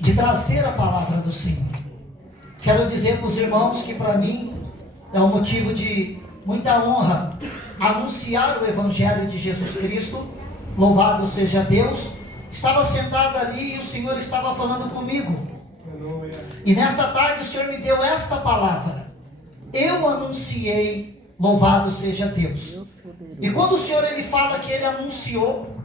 de trazer a palavra do Senhor. Quero dizer para os irmãos que para mim é um motivo de muita honra anunciar o Evangelho de Jesus Cristo. Louvado seja Deus. Estava sentado ali e o Senhor estava falando comigo. E nesta tarde o Senhor me deu esta palavra. Eu anunciei, louvado seja Deus. E quando o Senhor ele fala que ele anunciou,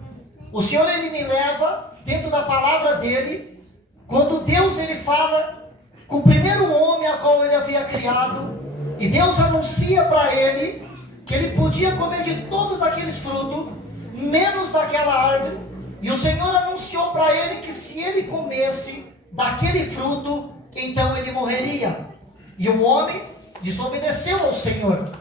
o Senhor ele me leva dentro da palavra dele, quando Deus ele fala com o primeiro homem a qual ele havia criado, e Deus anuncia para ele que ele podia comer de todo daqueles frutos, menos daquela árvore, e o Senhor anunciou para ele que se ele comesse daquele fruto, então ele morreria. E o homem desobedeceu ao Senhor,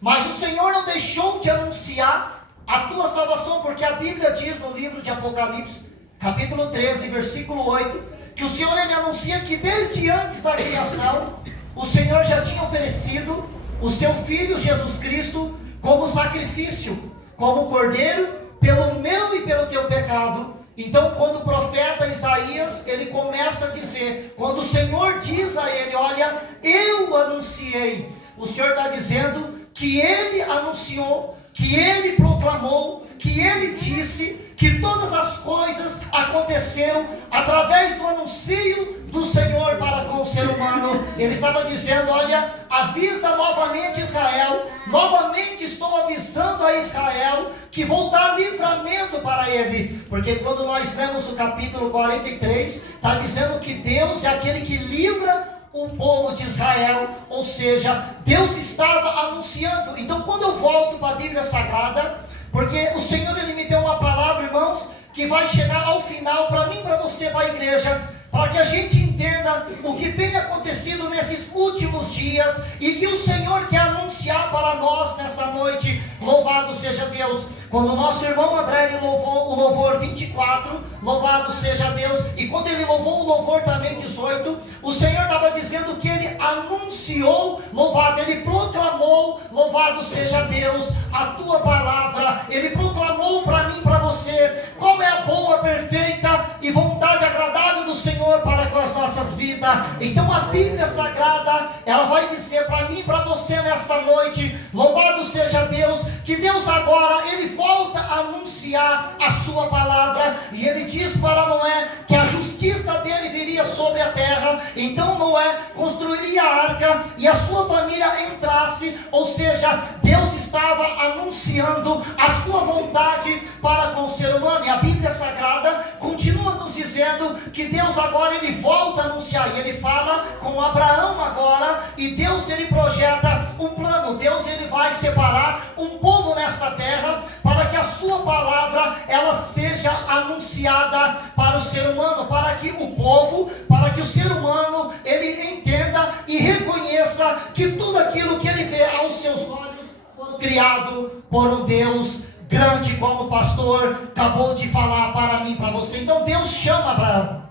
mas o Senhor não deixou de anunciar a tua salvação, porque a Bíblia diz no livro de Apocalipse, capítulo 13, versículo 8, que o Senhor ele anuncia que desde antes da criação, o Senhor já tinha oferecido o seu Filho Jesus Cristo como sacrifício, como cordeiro, pelo meu e pelo teu pecado. Então quando o profeta Isaías, ele começa a dizer, quando o Senhor diz a ele, olha, eu anunciei, o Senhor está dizendo que ele anunciou, que ele proclamou, que ele disse, que todas as coisas aconteceram através do anuncio do Senhor para com o ser humano. Ele estava dizendo, olha, avisa novamente Israel, novamente estou avisando a Israel que vou dar livramento para ele, porque quando nós lemos o capítulo 43, está dizendo que Deus é aquele que livra o povo de Israel, ou seja, Deus estava anunciando. Então quando eu volto para a Bíblia Sagrada, porque o Senhor ele me deu uma palavra, irmãos, que vai chegar ao final, para mim, para você, para a igreja, para que a gente entenda o que tem acontecido nesses últimos dias, e que o Senhor quer anunciar para nós nessa noite. Louvado seja Deus. Quando o nosso irmão André ele louvou o louvor 24, louvado seja Deus, e quando ele louvou o louvor também 18, o Senhor estava dizendo que ele anunciou, louvado, ele proclamou, louvado seja Deus, a tua palavra, ele proclamou para mim, para você, qual é a boa, perfeita e vontade agradável do Senhor para com as nossas vidas. Então a Bíblia Sagrada, ela vai dizer para mim e para você nesta noite, louvado seja Deus, que Deus agora, ele volta a anunciar a sua palavra, e ele diz para Noé que a justiça dele viria sobre a terra. Então Noé construiria a arca e a sua família entrasse, ou seja, Deus estava anunciando a sua vontade para com o ser humano. E a Bíblia Sagrada continua nos dizendo que Deus agora ele volta a anunciar, e ele fala com Abraão agora, e Deus ele projeta um plano. Deus ele vai separar um povo nesta terra, para que a sua palavra ela seja anunciada para o ser humano, para que o povo, para que o ser humano ele entenda e reconheça que tudo aquilo que ele vê aos seus olhos foi criado por um Deus grande, como o pastor acabou de falar para mim, para você. Então Deus chama Abraão,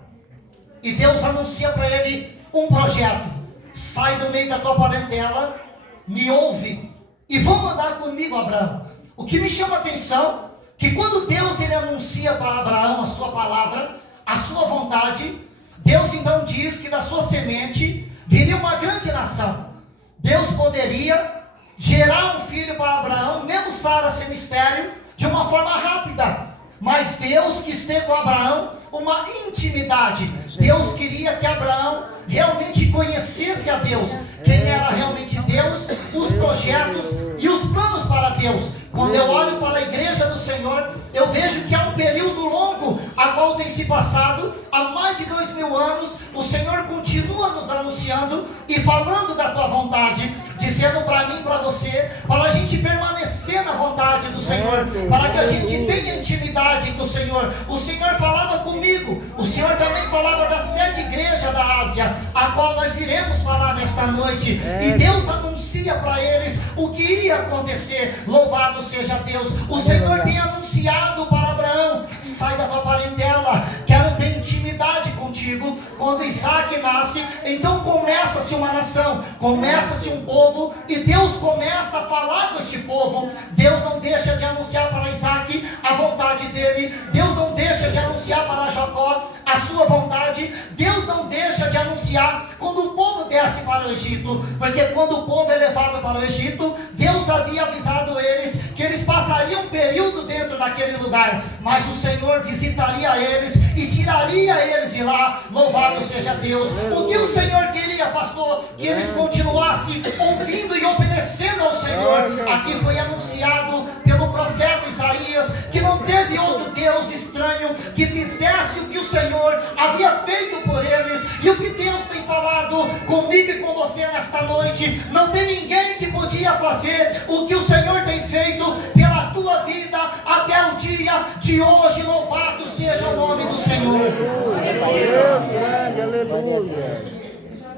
e Deus anuncia para ele um projeto: sai do meio da tua parentela, me ouve e vamos andar comigo, Abraão. O que me chama a atenção, que quando Deus ele anuncia para Abraão a sua palavra, a sua vontade, Deus então diz que da sua semente viria uma grande nação. Deus poderia gerar um filho para Abraão, mesmo Sara sendo estéril, de uma forma rápida, mas Deus quis ter com Abraão uma intimidade. Deus queria que Abraão realmente conhecesse a Deus, quem era realmente Deus, os projetos e os planos para Deus. Quando eu olho para a igreja do Senhor, eu vejo que há um período longo a qual tem se passado, há mais de 2000 anos, o Senhor continua nos anunciando e falando da tua vontade, dizendo para mim e para você, para a gente permanecer na vontade do Senhor, para que a gente tenha intimidade com o Senhor. O Senhor falava comigo, o Senhor também falava das 7 igrejas da Ásia, a qual nós iremos falar nesta noite, e Deus anuncia para eles o que ia acontecer. Louvado seja Deus. O Senhor tem anunciado para Abraão: sai da tua parentela, quero ter intimidade contigo. Quando Isaac nasce, então começa-se uma nação atenção, começa-se um povo e Deus começa a falar com este povo. Deus não deixa de anunciar para Isaac a vontade dele, Deus não deixa de anunciar para Jacó a sua vontade, Deus não deixa de anunciar quando o povo desce para o Egito, porque quando o povo é levado para o Egito, Deus havia avisado eles que eles passariam um período dentro daquele lugar, mas o Senhor visitaria eles e tiraria eles de lá. Louvado seja Deus. O que o Senhor queria, pastor? Que eles continuassem ouvindo e obedecendo ao Senhor. Aqui foi anunciado pelo profeta Isaías que não teve outro Deus estranho que fizesse o que o Senhor havia feito por eles. E o que Deus tem falado comigo e com você nesta noite, não tem ninguém que podia fazer o que o Senhor tem feito pela tua vida até o dia de hoje. Louvado seja o nome do Senhor.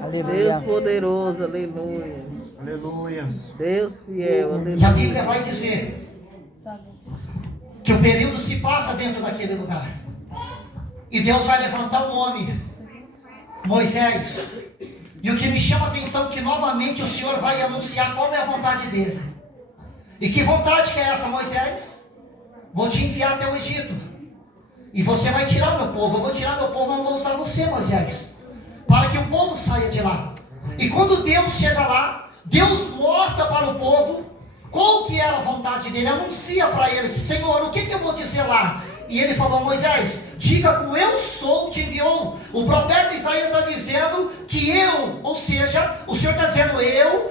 Aleluia. Deus poderoso, aleluia. Aleluia. Deus fiel, aleluia. E a Bíblia vai dizer que o período se passa dentro daquele lugar. E Deus vai levantar um homem, Moisés. E o que me chama a atenção é que novamente o Senhor vai anunciar qual é a vontade dele. E que vontade que é essa, Moisés? Vou te enviar até o Egito. E você vai tirar meu povo. Eu vou tirar meu povo, eu não vou usar você, Moisés, para que o povo saia de lá. E quando Deus chega lá, Deus mostra para o povo qual que era a vontade dele. Anuncia para eles: Senhor, o que eu vou dizer lá? E ele falou: Moisés, diga que o eu sou te enviou. O profeta Isaías está dizendo que eu, ou seja, o Senhor está dizendo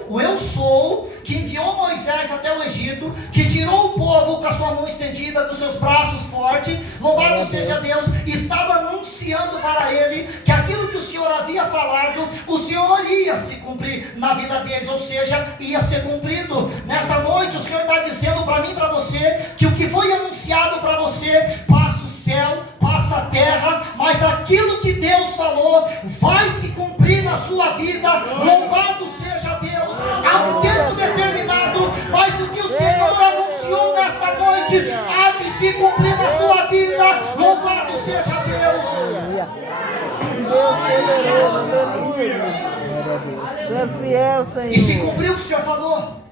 o eu sou, que enviou Moisés até o Egito, que tirou o povo com a sua mão estendida, com os seus braços fortes. Louvado seja Deus. Estava anunciando para ele que aquilo que o Senhor havia falado, o Senhor ia se cumprir na vida deles, ou seja, ia ser cumprido. Nessa noite o Senhor está dizendo para mim e para você que o que foi anunciado para você, passa o céu, passa a terra, mas aquilo que Deus falou vai se cumprir na sua vida. Louvado seja Deus. Há um tempo determinado, mas o que o Senhor anunciou nesta noite há de se cumprir na sua vida. Louvado seja Deus. Deus fiel, Senhor. E se cumpriu o que o Senhor falou.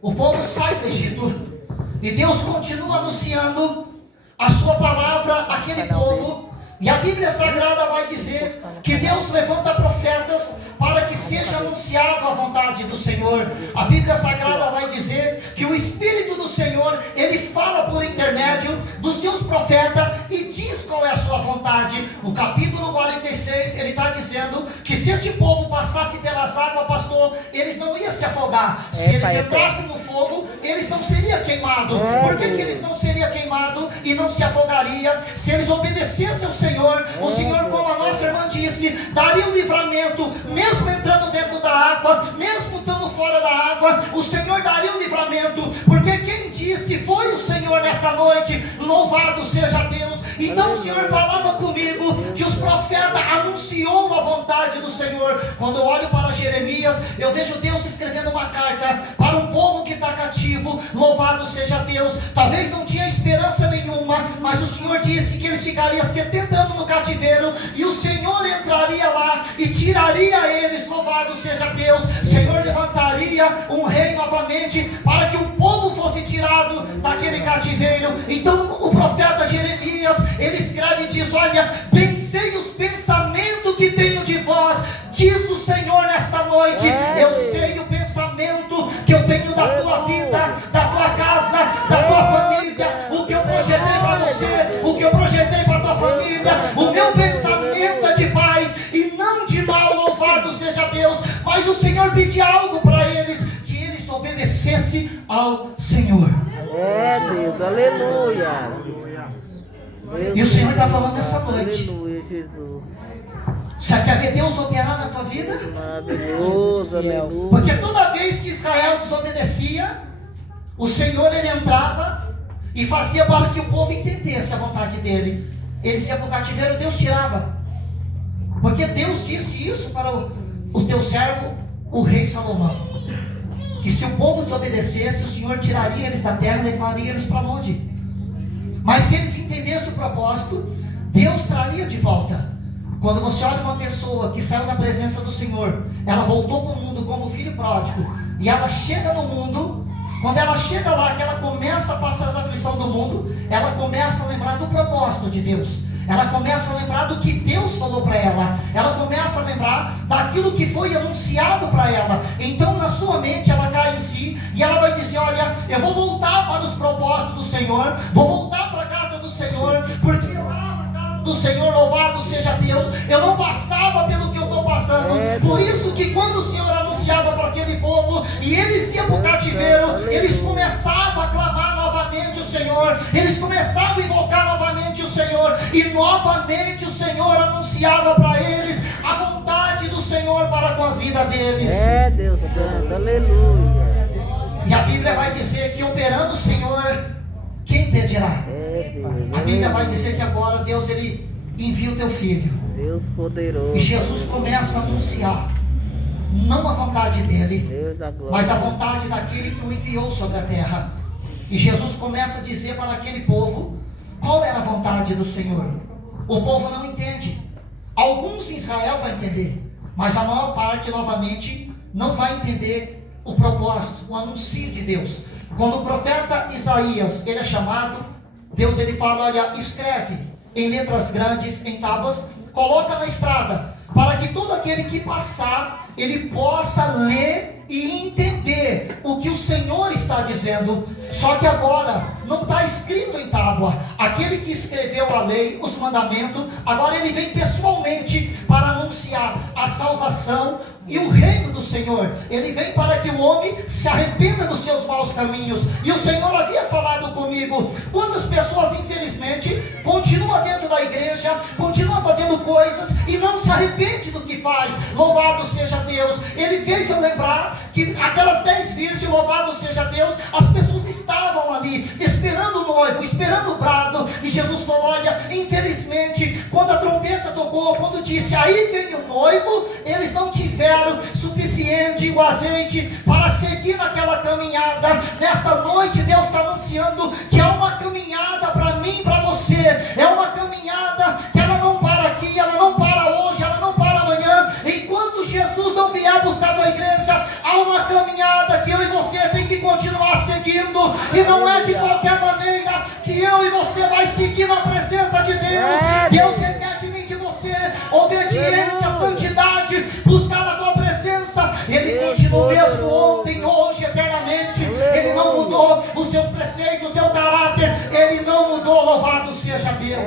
O povo sai do Egito e Deus continua anunciando a sua palavra àquele povo. E a Bíblia Sagrada vai dizer que Deus levanta profetas para que seja anunciado a vontade do Senhor. A Bíblia Sagrada vai dizer que o Espírito do Senhor, ele fala por intermédio dos seus profetas e diz qual é a sua vontade. O capítulo 46, ele está dizendo que se este povo passasse pelas águas, pastor, eles não iam se afogar. Se eles entrassem no fogo, eles não seriam queimados. Por que eles não seriam queimados e não se afogariam? Se eles obedecessem ao Senhor, o Senhor, como a nossa irmã disse, daria um livramento, mesmo entrando dentro da água, mesmo estando fora da água, o Senhor daria um livramento, porque quem disse foi o Senhor nesta noite. Louvado seja Deus. Então o Senhor falava comigo que os profetas anunciou a vontade do Senhor. Quando eu olho para Jeremias, eu vejo Deus escrevendo uma carta para um povo que está cativo. Louvado seja Deus. Talvez não tinha esperança nenhuma, mas o Senhor disse que eles ficariam 70 anos no cativeiro e o Senhor entraria lá e tiraria eles. Louvado seja Deus. O Senhor levantaria um rei novamente para que o povo fosse tirado daquele cativeiro. Então o profeta Jeremias, ele escreve e diz: olha, pensei os pensamentos que tenho de vós, diz o Senhor nesta noite. Eu sei o pensamento que eu tenho da tua vida, da tua casa, da tua família. O que eu projetei para você, o que eu projetei para a tua família, o meu pensamento é de paz e não de mal. Louvado seja Deus. Mas o Senhor pedia algo para eles, que eles obedecessem ao Senhor. Deus, aleluia. E o Senhor está falando essa noite. Aleluia, Jesus. Você quer ver Deus operar na tua vida? Maravilhoso, aleluia. Porque toda vez que Israel desobedecia, o Senhor, ele entrava e fazia para que o povo entendesse a vontade dele. Eles iam para o cativeiro, Deus tirava. Porque Deus disse isso para o teu servo, o rei Salomão, que se o povo desobedecesse, o Senhor tiraria eles da terra e levaria eles para longe. Mas se eles entendessem o propósito, Deus traria de volta. Quando você olha uma pessoa que saiu da presença do Senhor, ela voltou para o mundo como filho pródigo, e ela chega no mundo, quando ela chega lá, que ela começa a passar as aflições do mundo, ela começa a lembrar do propósito de Deus. Ela começa a lembrar do que Deus falou para ela. Ela começa a lembrar daquilo que foi anunciado para ela. Então na sua mente ela cai em si, e ela vai dizer: olha, eu vou voltar para os propósitos do Senhor, vou voltar para a casa do Senhor, porque eu amo a casa do Senhor, louvado seja Deus. Eu não passava pelo que eu estou passando. Por isso que quando o Senhor anunciava para aquele povo, e eles iam para o cativeiro, eles começavam a clamar novamente o Senhor, eles começavam a invocar novamente o Senhor, e novamente o Senhor anunciava para eles a vontade do Senhor para com as vidas deles. Deus, aleluia. E a Bíblia vai dizer que operando o Senhor, quem impedirá? Deus, A Bíblia vai dizer que agora Deus, ele envia o teu filho, Deus poderoso. e Jesus começa a anunciar não a vontade dele, Deus da glória. mas a vontade daquele que o enviou sobre a terra. E Jesus começa a dizer para aquele povo qual era a vontade do Senhor. O povo não entende. Alguns em Israel vai entender, mas a maior parte novamente não vai entender o propósito, o anúncio de Deus. Quando o profeta Isaías, ele é chamado, Deus, ele fala: olha, escreve em letras grandes, em tábuas, coloca na estrada, para que todo aquele que passar, ele possa ler e entender o que o Senhor está dizendo. Só que agora não está escrito em tábua. Aquele que escreveu a lei, os mandamentos, agora ele vem pessoalmente para anunciar a salvação e o reino do Senhor. Ele vem para que o homem se arrependa dos seus maus caminhos. E o Senhor havia falado comigo: quantas pessoas infelizmente continuam dentro da igreja, continuam fazendo coisas e não se arrepende do que faz. Louvado seja Deus. Ele fez eu lembrar que aquelas 10 virgens, louvado seja Deus, as pessoas estavam ali esperando o noivo, esperando o brado, e Jesus falou: olha, infelizmente, quando a trombeta tocou, quando disse aí vem o noivo, eles não tiveram suficiente o azeite para seguir naquela caminhada. Nesta noite Deus está anunciando que é uma caminhada para mim e para você. É uma caminhada que ela não para aqui, ela não para hoje, ela não para amanhã. Enquanto Jesus não vier buscar a igreja, há uma caminhada que eu e você tem que continuar seguindo, e não é de qualquer maneira que eu e você vai seguir na presença de Deus. Deus requer de mim e de você obediência, santidade, buscar a tua presença. Ele continua o mesmo ontem, hoje, eternamente. Ele não mudou os seus preceitos, o teu caráter, ele não mudou. Louvado seja Deus.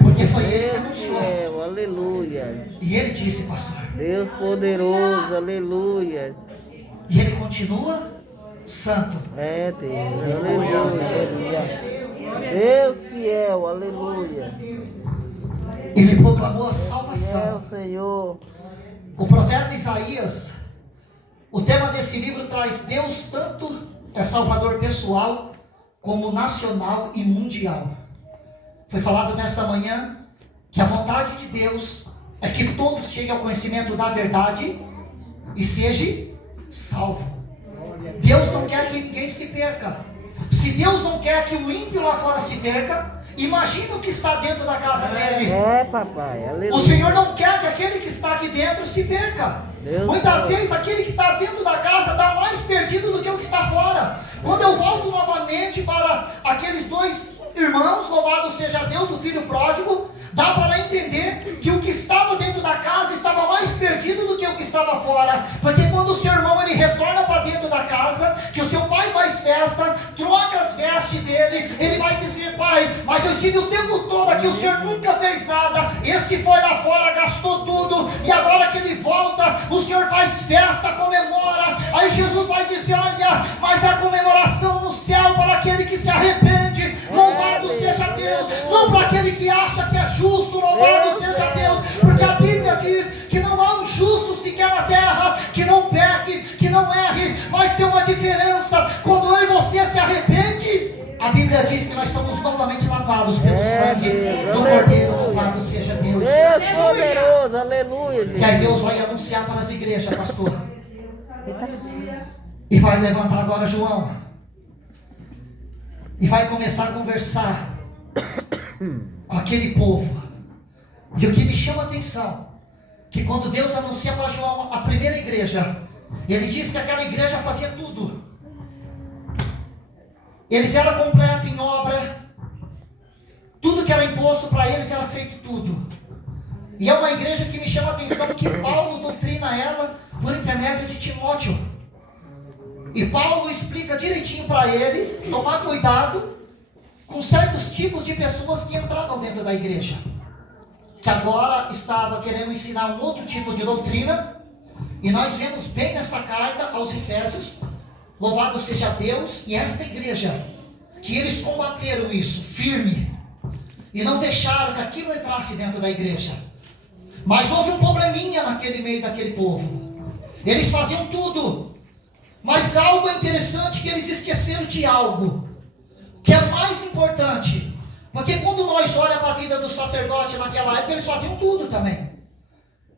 Porque foi ele que anunciou. Aleluia. E ele disse, pastor. Deus poderoso, aleluia. E ele continua santo. Deus, aleluia. Deus fiel, aleluia. Ele proclamou a salvação. Senhor. O profeta Isaías, o tema desse livro traz: Deus tanto é salvador pessoal como nacional e mundial. Foi falado nesta manhã que a vontade de Deus é que todos cheguem ao conhecimento da verdade e sejam salvos. Deus não quer que ninguém se perca. Se Deus não quer que o ímpio lá fora se perca, imagina o que está dentro da casa dele. Papai, aleluia. O Senhor não quer que aquele que está aqui dentro se perca. Muitas vezes aquele que está dentro da casa está mais perdido do que o que está fora. Quando eu volto novamente para aqueles dois irmãos, louvado seja Deus, o filho pródigo, dá para entender que o que estava dentro da casa estava mais perdido do que o que estava fora. Porque quando o seu irmão ele retorna para dentro da casa, que o seu pai faz festa, troca as vestes dele, ele vai dizer: pai, mas eu estive o tempo todo aqui, o senhor nunca fez nada. Esse foi lá fora, gastou tudo, e agora que ele volta, o senhor faz festa, comemora. Aí Jesus vai dizer: olha, mas a comemoração no céu para aquele que se arrepende. Louvado seja Deus. Não para aquele que acha que é justo. Louvado seja Deus. Porque a Bíblia diz que não há um justo sequer na terra que não peque, que não erre. Mas tem uma diferença. Quando eu e você se arrepende, a Bíblia diz que nós somos novamente lavados pelo sangue do Cordeiro. Louvado seja Deus. Deus poderoso, aleluia. E aí Deus vai anunciar para as igrejas, pastor. E vai levantar agora João. E vai começar a conversar com aquele povo. E o que me chama a atenção, que quando Deus anuncia para João a primeira igreja, ele diz que aquela igreja fazia tudo. Eles eram completos em obra, tudo que era imposto para eles era feito tudo. E é uma igreja que me chama a atenção, que Paulo doutrina ela por intermédio de Timóteo. E Paulo explica direitinho para ele tomar cuidado com certos tipos de pessoas que entravam dentro da igreja, que agora estava querendo ensinar um outro tipo de doutrina. E nós vemos bem nessa carta aos Efésios, louvado seja Deus e esta igreja, que eles combateram isso firme e não deixaram que aquilo entrasse dentro da igreja. Mas houve um probleminha naquele meio daquele povo. Eles faziam tudo, mas algo interessante, que eles esqueceram de algo que é mais importante. Porque quando nós olhamos para a vida do sacerdote naquela época, eles faziam tudo também,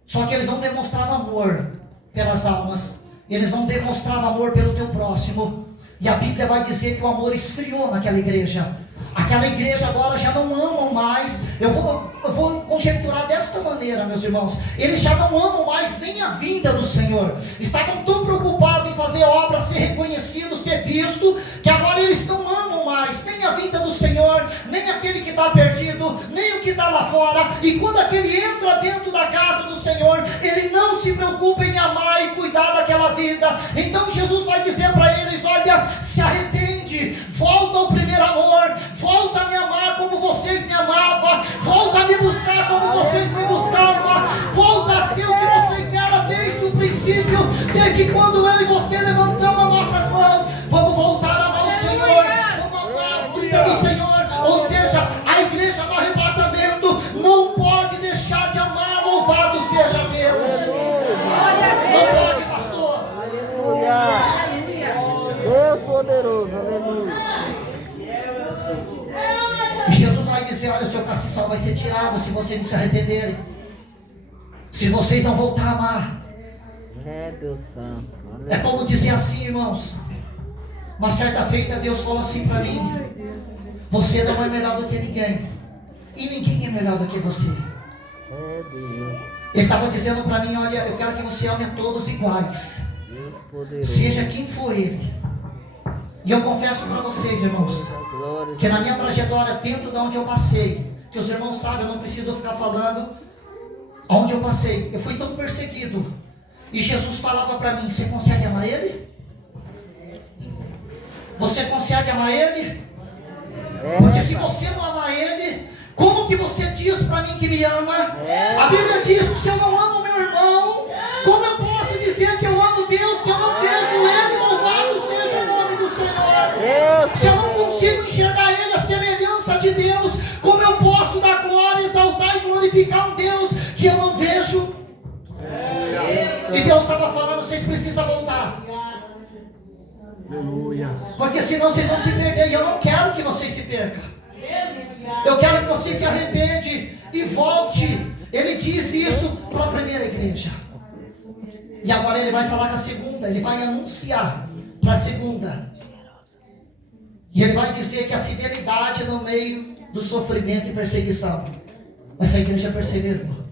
só que eles não demonstravam amor pelas almas, eles não demonstravam amor pelo teu próximo. E a Bíblia vai dizer que o amor esfriou naquela igreja. Aquela igreja agora já não amam mais. Eu vou conjecturar desta maneira, meus irmãos. Eles já não amam mais nem a vinda do Senhor. Estavam tão preocupados em fazer obra, ser reconhecido, ser visto, que agora eles não amam mais nem a vinda do Senhor, nem aquele que está perdido, nem o que está lá fora. E quando aquele entra dentro da casa do Senhor, ele não se preocupa em amar e cuidar daquela vida. Então Jesus vai dizer para eles: olha, se arrepende, volta ao primeiro amor, volta a me amar como vocês me amavam, volta a me buscar como vocês me buscavam, volta a ser o que vocês eram desde o princípio, desde quando eu e você levantamos as nossas mãos. Vamos voltar a amar o Senhor, vamos amar a vida do Senhor. Ou seja, a igreja do arrebatamento não pode deixar de amar. Louvado seja Deus. Não pode, pastor. Aleluia. Deus poderoso, aleluia. E Jesus vai dizer: olha, o seu castiçal vai ser tirado se vocês não se arrependerem, se vocês não voltar a amar. É, Deus Santo. É como dizer assim, irmãos. Uma certa feita Deus falou assim para mim: você não é melhor do que ninguém, e ninguém é melhor do que você. É Deus. Ele estava dizendo para mim: olha, eu quero que você ame a todos iguais, Deus poderoso. seja quem for ele. E eu confesso para vocês, irmãos, que na minha trajetória, dentro de onde eu passei, que os irmãos sabem, eu não preciso ficar falando aonde eu passei. Eu fui tão perseguido, e Jesus falava para mim: você consegue amar ele? Você consegue amar ele? Porque se você não amar ele, como que você diz para mim que me ama? A Bíblia diz que se eu não amo meu irmão, como eu posso dizer que eu amo Deus se eu não vejo ele? Louvado seja o nome do Senhor. Se eu não consigo enxergar ele, a semelhança de Deus, como eu posso dar glória, exaltar e glorificar um Deus que eu não vejo? E Deus estava falando: vocês precisam voltar, porque senão vocês vão se perder. E eu não quero que vocês se percam. Eu quero que vocês se arrependam e volte. Ele diz isso para a primeira igreja, e agora ele vai falar com a segunda. Ele vai anunciar para a segunda, e ele vai dizer que a fidelidade no meio do sofrimento e perseguição, essa igreja perseverou.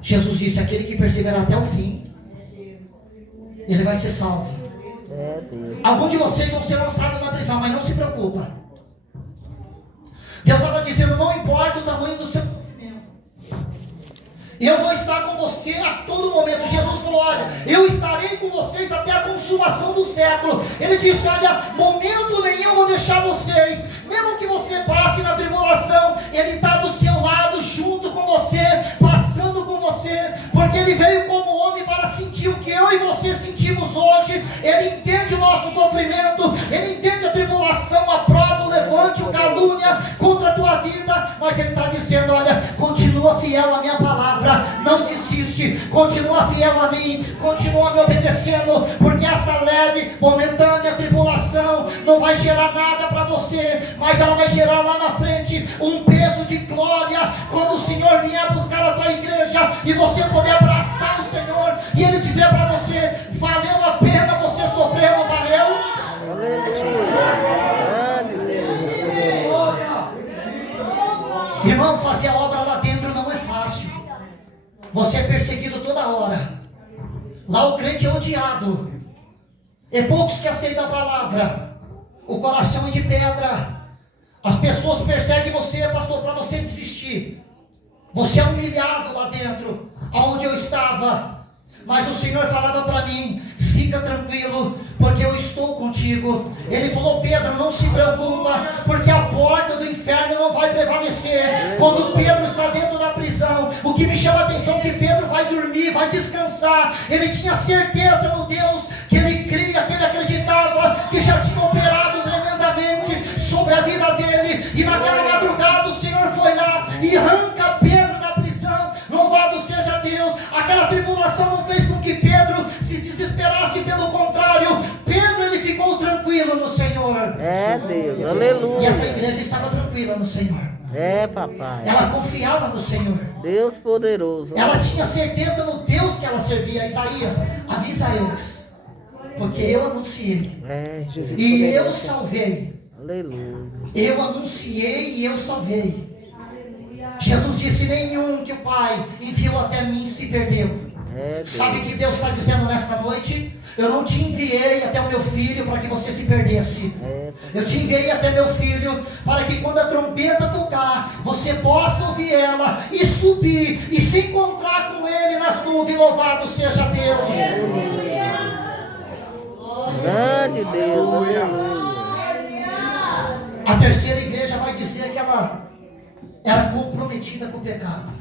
Jesus disse: aquele que perseverar até o fim, ele vai ser salvo. Alguns de vocês vão ser lançados na prisão, mas não se preocupa. Deus estava dizendo: não importa o tamanho do seu sofrimento, eu vou estar com você a todo momento. Jesus falou: olha, eu estarei com vocês até a consumação do século. Ele disse: olha, momento nenhum eu vou deixar vocês. Mesmo que você passe na tribulação, ele está do seu lado, junto com você, passando com você, porque ele veio como homem para sentir o que eu e você sentimos hoje. Ele entende o nosso sofrimento, ele entende a tribulação, a prova, o levante, o calúnia contra a tua vida, mas ele está dizendo: olha, continua fiel à minha palavra, não desiste, continua fiel a mim, continua me obedecendo, porque essa leve, momentânea tribulação não vai gerar nada para você, mas ela vai gerar lá na frente um peso de glória, quando o Senhor vier buscar a tua igreja e você poder abraçar o Senhor e ele dizer para você: valeu a pena você sofrer, não valeu? Irmão, fazer a obra lá dentro não é fácil. Você é perseguido toda hora. Lá o crente é odiado. É poucos que aceitam a palavra. O coração é de pedra. As pessoas perseguem você, pastor, para você desistir. Você é humilhado lá dentro, aonde eu estava. Mas o Senhor falava para mim: fica tranquilo, porque eu estou contigo. Ele falou: Pedro, não se preocupa, porque a porta do inferno não vai prevalecer. Quando Pedro está dentro da prisão, o que me chama a atenção é que Pedro vai dormir, vai descansar. Ele tinha certeza no Deus que ele cria, que ele acreditava, que já tinha operado tremendamente sobre a vida dele. E naquela madrugada o Senhor foi lá e arranca Pedro da prisão. Louvado seja Deus. Aquela tribulação não fez com que Pedro se desesperasse, pelo contrário, Pedro, ele ficou tranquilo no Senhor. É, Deus, aleluia. E essa igreja estava tranquila no Senhor. É, papai. Ela confiava no Senhor. Deus poderoso. Ela tinha certeza no Deus que ela servia. Isaías, avisa eles, porque eu anunciei É, Jesus. e eu salvei. Aleluia. Eu anunciei e eu salvei. Jesus disse: nenhum que o Pai enviou até mim se perdeu. É, Deus. Sabe o que Deus está dizendo nesta noite? Eu não te enviei até o meu filho para que você se perdesse. Eu te enviei até meu filho para que quando a trombeta tocar, você possa ouvir ela e subir e se encontrar com ele nas nuvens. Louvado seja Deus. Grande Deus, aleluia. A terceira igreja vai dizer que ela era comprometida com o pecado.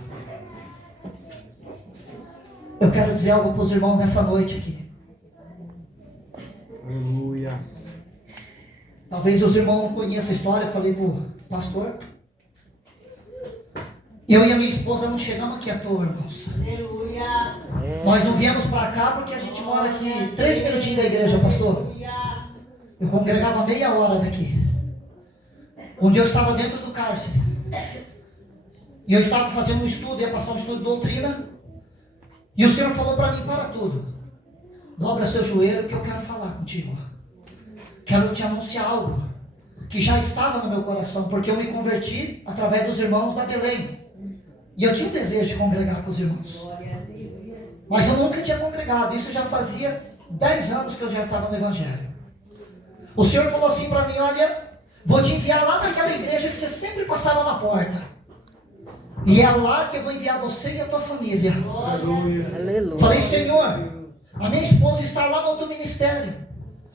Eu quero dizer algo para os irmãos nessa noite aqui. Aleluia. Talvez os irmãos não conheçam a história. Eu falei para o pastor: eu e a minha esposa não chegamos aqui à toa, irmãos. Nós não viemos para cá porque a gente mora aqui 3 minutinhos da igreja, pastor. Eu congregava meia hora daqui. Um dia eu estava dentro do cárcere e eu estava fazendo um estudo, ia passar um estudo de doutrina, e o Senhor falou para mim: para tudo, dobra seu joelho que eu quero falar contigo. Quero te anunciar algo que já estava no meu coração, porque eu me converti através dos irmãos da Belém, e eu tinha um desejo de congregar com os irmãos, mas eu nunca tinha congregado. Isso já fazia 10 anos que eu já estava no Evangelho. O Senhor falou assim para mim: olha, vou te enviar lá naquela igreja que você sempre passava na porta, e é lá que eu vou enviar você e a tua família. Aleluia. Falei: Senhor, a minha esposa está lá no outro ministério,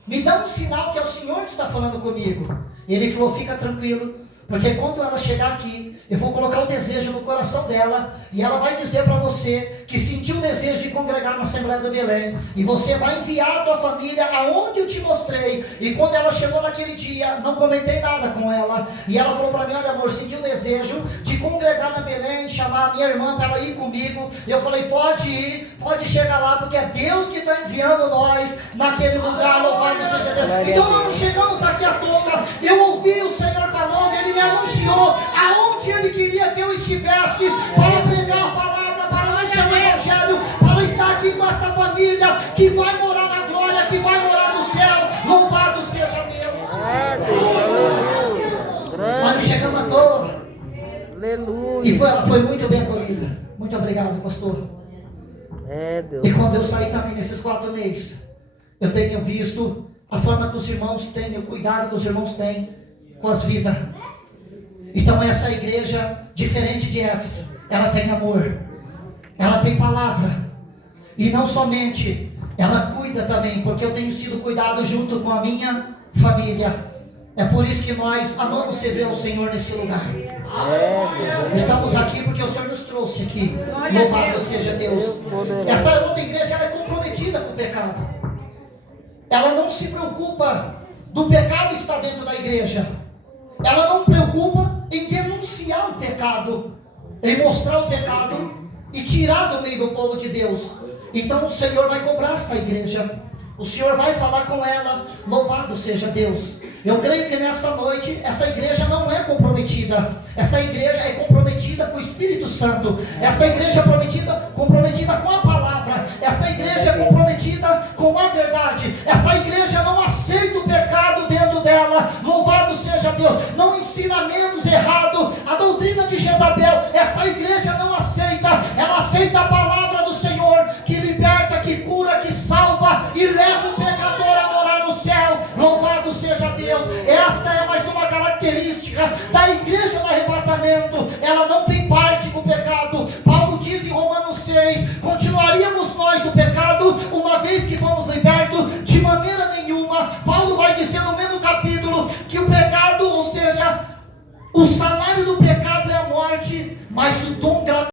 me dá um sinal que é o Senhor que está falando comigo. E ele falou: fica tranquilo, porque quando ela chegar aqui, eu vou colocar um desejo no coração dela, e ela vai dizer para você que sentiu o desejo de congregar na Assembleia do Belém, e você vai enviar a tua família aonde eu te mostrei. E quando ela chegou naquele dia, não comentei nada com ela, e ela falou para mim: olha, amor, senti o desejo de congregar na Belém, chamar a minha irmã para ela ir comigo. E eu falei: pode ir, pode chegar lá, porque é Deus que está enviando nós naquele lugar. Louvado seja Deus. Então nós não chegamos aqui à toa. Eu ouvi o Senhor falando, Ele me anunciou aonde Ele queria que eu estivesse, para pregar a palavra, para anunciar o Evangelho, para estar aqui com esta família que vai morar na glória, que vai morar no céu. Louvado seja Deus. É, Deus, aleluia. Mas não chegamos à toa. Aleluia. E ela foi muito bem acolhida. Muito obrigado, pastor. É, Deus. E quando eu saí também nesses 4 meses, eu tenho visto a forma que os irmãos têm, o cuidado que os irmãos têm com as vidas. Então essa igreja, diferente de Éfeso, ela tem amor, ela tem palavra, e não somente, ela cuida também, porque eu tenho sido cuidado junto com a minha família. É por isso que nós amamos servir ao Senhor nesse lugar. Estamos aqui porque o Senhor nos trouxe aqui. Louvado seja Deus. Essa outra igreja, ela é comprometida com o pecado. Ela não se preocupa do pecado estar dentro da igreja. Ela não preocupa em denunciar o pecado, em mostrar o pecado e tirar do meio do povo de Deus. Então o Senhor vai cobrar essa igreja. O Senhor vai falar com ela. Louvado seja Deus. Eu creio que nesta noite essa igreja não é comprometida. Essa igreja é comprometida com o Espírito Santo. Essa igreja é comprometida com a